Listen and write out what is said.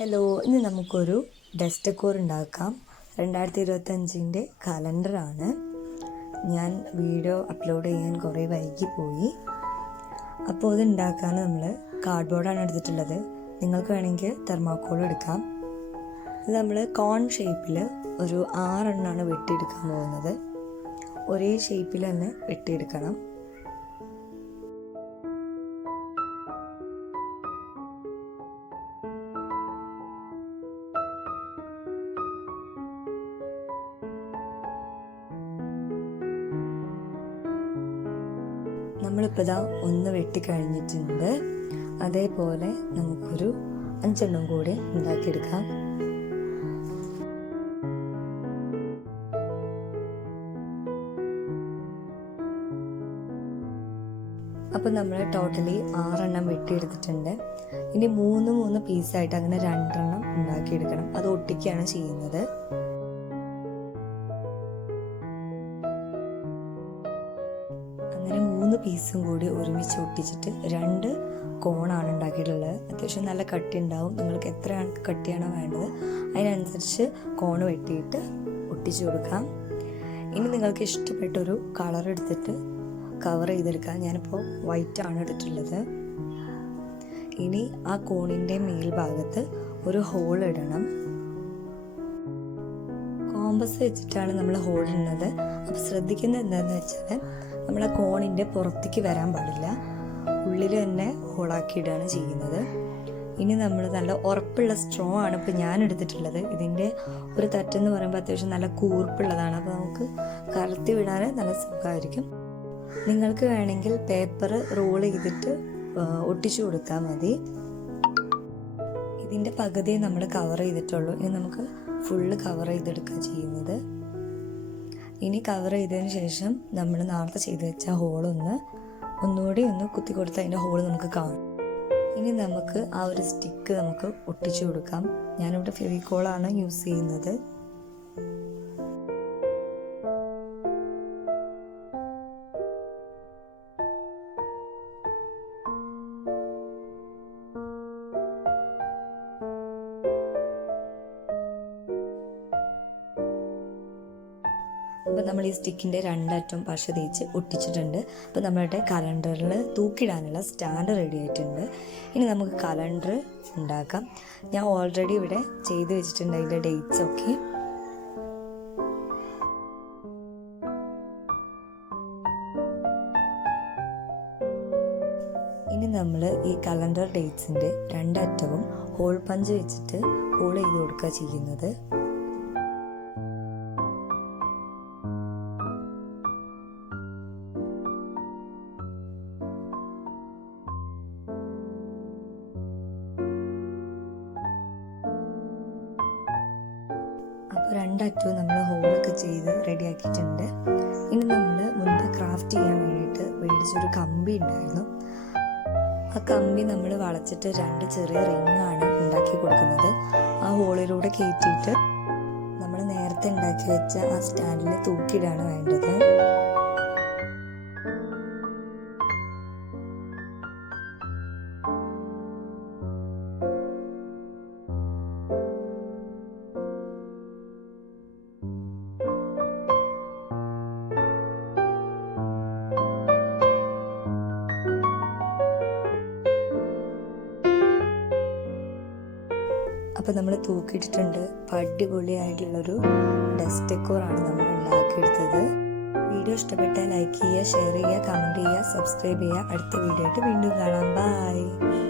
Hello, ഇന്ന് നമുക്കൊരു desk decor ഉണ്ടാക്കാം. 2025 കലണ്ടറാണ്. ഞാൻ വീഡിയോ അപ്ലോഡ് ചെയ്യാൻ കുറേ വൈകിപ്പോയി. അപ്പോൾ ഇത് ഉണ്ടാക്കാൻ നമ്മൾ കാർഡ്ബോർഡാണ് എടുത്തിട്ടുള്ളത്. നിങ്ങൾക്ക് വേണമെങ്കിൽ തെർമാക്കോൾ എടുക്കാം. ഇത് നമ്മൾ കോൺ ഷേപ്പിൽ ഒരു 6 എണ്ണമാണ് വെട്ടിയെടുക്കാൻ പോകുന്നത്. ഒരേ ഷേപ്പിൽ തന്നെ വെട്ടിയെടുക്കണം. നമ്മളിപ്പോൾ ഇതാ ഒന്ന് വെട്ടിക്കഴിഞ്ഞിട്ടുണ്ട്. അതേപോലെ നമുക്കൊരു 5 എണ്ണം കൂടി ഉണ്ടാക്കിയെടുക്കാം. അപ്പോൾ നമ്മൾ ടോട്ടലി 6 എണ്ണം വെട്ടിയെടുത്തിട്ടുണ്ട്. ഇനി 3 പീസായിട്ട് അങ്ങനെ 2 എണ്ണം ഉണ്ടാക്കിയെടുക്കണം. അത് ഒട്ടിക്കുകയാണ് ചെയ്യുന്നത്. അങ്ങനെ 3 പീസും കൂടി ഒരുമിച്ച് ഒട്ടിച്ചിട്ട് 2 കോണാണ് ഉണ്ടാക്കിയിട്ടുള്ളത്. അത്യാവശ്യം നല്ല കട്ടി ഉണ്ടാവും. നിങ്ങൾക്ക് എത്ര കട്ടിയാണോ വേണ്ടത് അതിനനുസരിച്ച് കോണ് വെട്ടിയിട്ട് ഒട്ടിച്ചു കൊടുക്കാം. ഇനി നിങ്ങൾക്ക് ഇഷ്ടപ്പെട്ടൊരു കളർ എടുത്തിട്ട് കവർ ചെയ്തെടുക്കാം. ഞാനിപ്പോൾ വൈറ്റ് ആണ് എടുത്തിട്ടുള്ളത്. ഇനി ആ കോണിൻ്റെ മേൽഭാഗത്ത് ഒരു ഹോൾ ഇടണം. കോമ്പസ് വെച്ചിട്ടാണ് നമ്മൾ ഹോൾ ഇടുന്നത്. അപ്പോൾ ശ്രദ്ധിക്കുന്നത് എന്താണെന്ന് വെച്ചാൽ നമ്മൾ ആ കോണിൻ്റെ പുറത്തേക്ക് വരാൻ പാടില്ല, ഉള്ളിൽ തന്നെ ഹോളാക്കിയിടാണ് ചെയ്യുന്നത്. ഇനി നമ്മൾ നല്ല ഉറപ്പുള്ള സ്ട്രോ ആണ് ഇപ്പോൾ ഞാൻ എടുത്തിട്ടുള്ളത്. ഇതിൻ്റെ ഒരു തട്ടെന്ന് പറയുമ്പോൾ അത്യാവശ്യം നല്ല കൂർപ്പുള്ളതാണ്. അപ്പോൾ നമുക്ക് കലർത്തി വിടാൻ നല്ല സുഖമായിരിക്കും. നിങ്ങൾക്ക് വേണമെങ്കിൽ പേപ്പർ റോൾ ചെയ്തിട്ട് ഒട്ടിച്ചു കൊടുത്താൽ മതി. ഇതിൻ്റെ പകുതിയെ നമ്മൾ കവർ ചെയ്തിട്ടുള്ളൂ. ഇനി നമുക്ക് ഫുള്ള് കവർ ചെയ്തെടുക്കുക ചെയ്യുന്നത്. ഇനി കവർ ചെയ്തതിന് ശേഷം നമ്മൾ നേരത്തെ ചെയ്ത് വെച്ച ഒന്നുകൂടി ഒന്ന് കുത്തി കൊടുത്ത് അതിൻ്റെ ഹോൾ നമുക്ക് കാണും. ഇനി നമുക്ക് ആ ഒരു സ്റ്റിക്ക് നമുക്ക് ഒട്ടിച്ചു കൊടുക്കാം. ഞാനിവിടെ ഫെവിക്കോളാണ് യൂസ് ചെയ്യുന്നത്. അപ്പോൾ നമ്മൾ ഈ സ്റ്റിക്കിൻ്റെ 2 അറ്റം പശ തേച്ച് ഒട്ടിച്ചിട്ടുണ്ട്. അപ്പോൾ നമ്മളുടെ കലണ്ടറിൽ തൂക്കിടാനുള്ള സ്റ്റാൻഡ് റെഡി ആയിട്ടുണ്ട്. ഇനി നമുക്ക് കലണ്ടർ ഉണ്ടാക്കാം. ഞാൻ ഓൾറെഡി ഇവിടെ ചെയ്ത് വെച്ചിട്ടുണ്ട് അതിൻ്റെ ഡേറ്റ്സ് ഒക്കെ. ഇനി നമ്മൾ ഈ കലണ്ടർ ഡേറ്റ്സിൻ്റെ 2 അറ്റവും ഹോൾ പഞ്ച് വെച്ചിട്ട് ഹോൾ ചെയ്ത് കൊടുക്കുക ചെയ്യുന്നത്. അപ്പോൾ 2 അറ്റവും നമ്മൾ ഹോളൊക്കെ ചെയ്ത് റെഡിയാക്കിയിട്ടുണ്ട്. ഇനി നമ്മൾ മുൻപ് ക്രാഫ്റ്റ് ചെയ്യാൻ വേണ്ടിയിട്ട് മേടിച്ചൊരു കമ്പി ഉണ്ടായിരുന്നു. ആ കമ്പി നമ്മൾ വളച്ചിട്ട് 2 ചെറിയ റിങ്ങാണ് ഉണ്ടാക്കി കൊടുക്കുന്നത്. ആ ഹോളിലൂടെ കയറ്റിയിട്ട് നമ്മൾ നേരത്തെ ഉണ്ടാക്കി വെച്ച ആ സ്റ്റാൻഡിൽ തൂക്കിയിടാണ് വേണ്ടത്. അപ്പോൾ നമ്മൾ തൂക്കിയിട്ടിട്ടുണ്ട്. അടിപൊളിയായിട്ടുള്ളൊരു ഡെസ്ക് ഡെക്കോറാണ് നമ്മൾ ഉണ്ടാക്കിയെടുത്തത്. വീഡിയോ ഇഷ്ടപ്പെട്ടാൽ ലൈക്ക് ചെയ്യുക, ഷെയർ ചെയ്യുക, കമൻറ്റ് ചെയ്യുക, സബ്സ്ക്രൈബ് ചെയ്യുക. അടുത്ത വീഡിയോ ആയിട്ട് വീണ്ടും കാണാം. ബൈ.